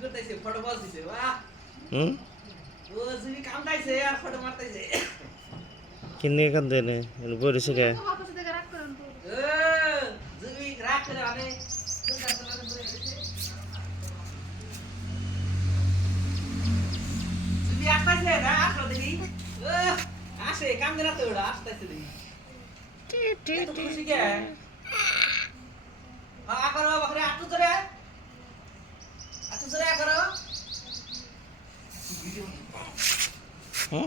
করতেছে ফটো বল দিছে বাহ হুম ও জিবি কামড়াইছে আর ফটো মারতেছে কিনে কান দেনে বরিছে কে ও জিবি রাগ করে আনে সুন্দর সুন্দর করে দিছে জিবি আসছে না আসলো দেখি ও আসে কাম দেনা তো ওটা আসতেছে দেখি এত খুশি কে হ্যাঁ করো বাকরে আটু জোরে করো হুম